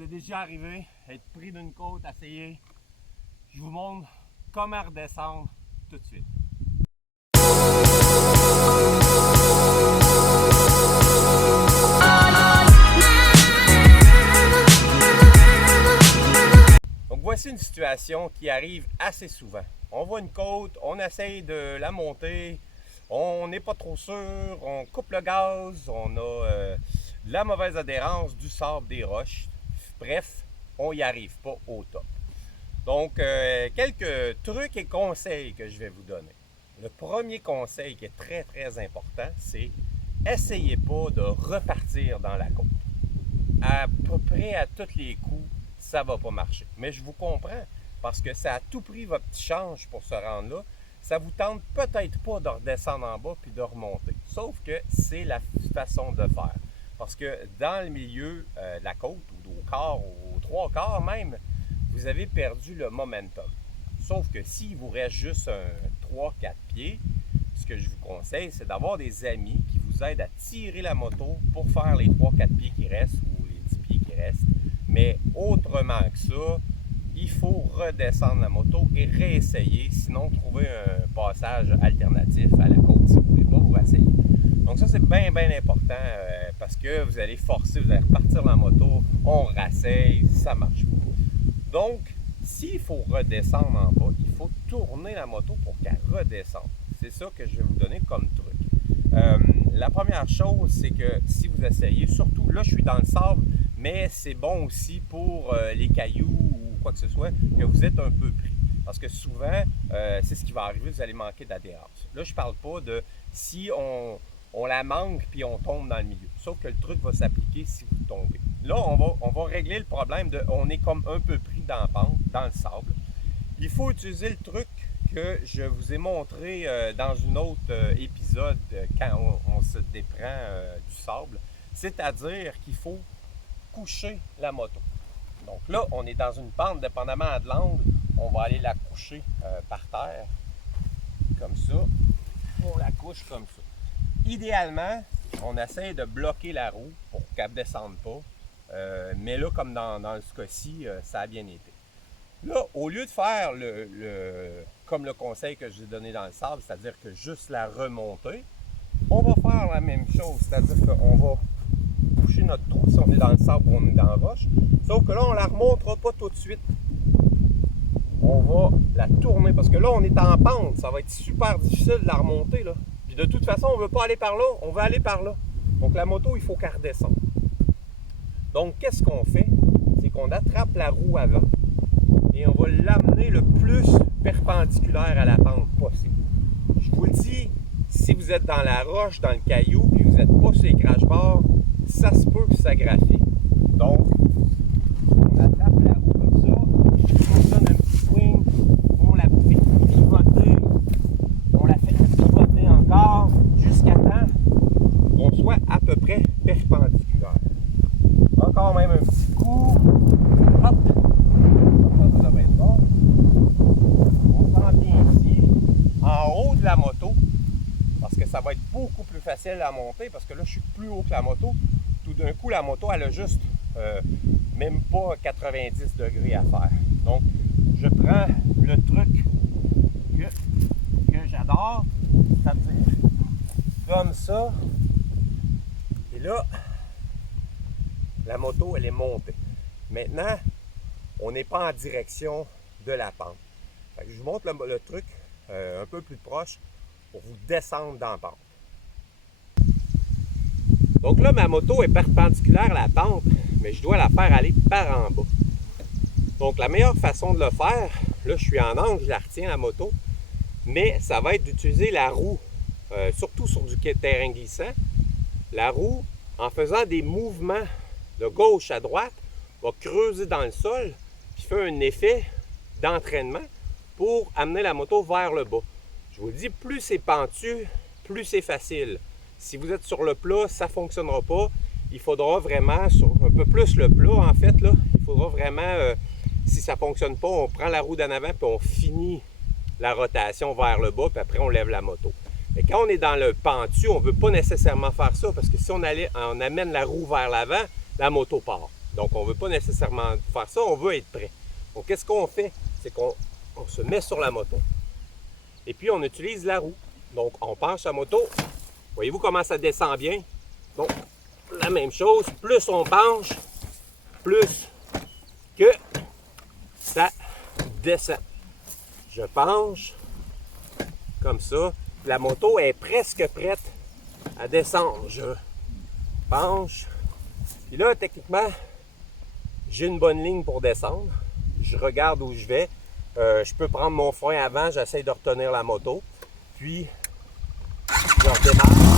vous est déjà arrivé, être pris d'une côte, essayer, je vous montre comment redescendre tout de suite. Donc voici une situation qui arrive assez souvent. On voit une côte, on essaye de la monter, on n'est pas trop sûr, on coupe le gaz, on a de la mauvaise adhérence, du sable, des roches. Bref, on n'y arrive pas au top. Donc, quelques trucs et conseils que je vais vous donner. Le premier conseil qui est très, très important, c'est essayez pas de repartir dans la côte. À peu près à tous les coups, ça ne va pas marcher. Mais je vous comprends, parce que ça a tout pris votre petit change pour se rendre là. Ça vous tente peut-être pas de redescendre en bas puis de remonter. Sauf que c'est la façon de faire. Parce que dans le milieu de la côte, ou au quart, ou aux trois quarts même, vous avez perdu le momentum. Sauf que s'il vous reste juste un 3-4 pieds, ce que je vous conseille, c'est d'avoir des amis qui vous aident à tirer la moto pour faire les 3-4 pieds qui restent ou les 10 pieds qui restent. Mais autrement que ça, il faut redescendre la moto et réessayer, sinon trouver un passage alternatif à la côte si vous ne voulez pas vous rasseyer. Donc ça, c'est bien, bien important parce que vous allez forcer, vous allez repartir la moto, on rasseille, ça ne marche pas. Donc, s'il faut redescendre en bas, il faut tourner la moto pour qu'elle redescende. C'est ça que je vais vous donner comme truc. La première chose, c'est que si vous essayez, surtout là, je suis dans le sable, mais c'est bon aussi pour les cailloux ou quoi que ce soit, que vous êtes un peu pris. Parce que souvent, c'est ce qui va arriver, vous allez manquer d'adhérence. Là, je ne parle pas de si on la manque puis on tombe dans le milieu. Sauf que le truc va s'appliquer si vous tombez. Là, on va régler le problème de on est comme un peu pris dans la pente, dans le sable. Il faut utiliser le truc que je vous ai montré dans un autre épisode quand on se déprend du sable. C'est-à-dire qu'il faut coucher la moto. Donc là, on est dans une pente, dépendamment de l'angle, on va aller la coucher par terre, comme ça. On la couche comme ça. Idéalement, on essaie de bloquer la roue pour qu'elle ne descende pas. Mais là, comme dans ce cas-ci, ça a bien été. Là, au lieu de faire comme le conseil que je vous ai donné dans le sable, c'est-à-dire que juste la remonter, on va faire la même chose. C'est-à-dire qu'on va coucher notre trou si on est dans le sable ou on est dans la roche. Sauf que là, on ne la remontera pas tout de suite. On va la tourner parce que là, on est en pente. Ça va être super difficile de la remonter, là. Puis de toute façon, on ne veut pas aller par là, on veut aller par là. Donc la moto, il faut qu'elle redescende. Donc, qu'est-ce qu'on fait? C'est qu'on attrape la roue avant et on va l'amener le plus perpendiculaire à la pente possible. Je vous le dis, si vous êtes dans la roche, dans le caillou, puis vous n'êtes pas sur les crash-bars, ça se peut que ça graphie. Donc, on attrape la roue comme ça, on donne un petit swing, on la fait pivoter, on la fait pivoter encore, jusqu'à temps qu'on soit à peu près perpendiculaire. Encore même un petit coup, hop, ça devrait être bon. On s'en vient ici, en haut de la moto, parce que ça va être beaucoup plus facile à monter, parce que là, je suis plus haut que la moto. Tout d'un coup, la moto, elle a juste même pas 90 degrés à faire. Donc, je prends le truc que j'adore, c'est-à-dire comme ça. Et là, la moto, elle est montée. Maintenant, on n'est pas en direction de la pente. Fait que je vous montre le truc un peu plus proche pour vous descendre dans la pente. Donc là, ma moto est perpendiculaire à la pente, mais je dois la faire aller par en bas. Donc la meilleure façon de le faire, là je suis en angle, je la retiens la moto, mais ça va être d'utiliser la roue, surtout sur du terrain glissant. La roue, en faisant des mouvements de gauche à droite, va creuser dans le sol, puis fait un effet d'entraînement pour amener la moto vers le bas. Je vous le dis, plus c'est pentu, plus c'est facile. Si vous êtes sur le plat, ça ne fonctionnera pas. Il faudra vraiment, sur un peu plus le plat en fait, là, il faudra vraiment, si ça ne fonctionne pas, on prend la roue d'en avant puis on finit la rotation vers le bas, puis après on lève la moto. Mais quand on est dans le pentu, on ne veut pas nécessairement faire ça parce que si on amène la roue vers l'avant, la moto part. Donc, on ne veut pas nécessairement faire ça, on veut être prêt. Donc, qu'est-ce qu'on fait? C'est qu'on se met sur la moto. Et puis, on utilise la roue. Donc, on penche la moto. Voyez-vous comment ça descend bien? Donc, la même chose. Plus on penche, plus que ça descend. Je penche comme ça. La moto est presque prête à descendre. Je penche. Puis là, techniquement, j'ai une bonne ligne pour descendre. Je regarde où je vais. Je peux prendre mon frein avant. J'essaie de retenir la moto. Puis, je redémarre.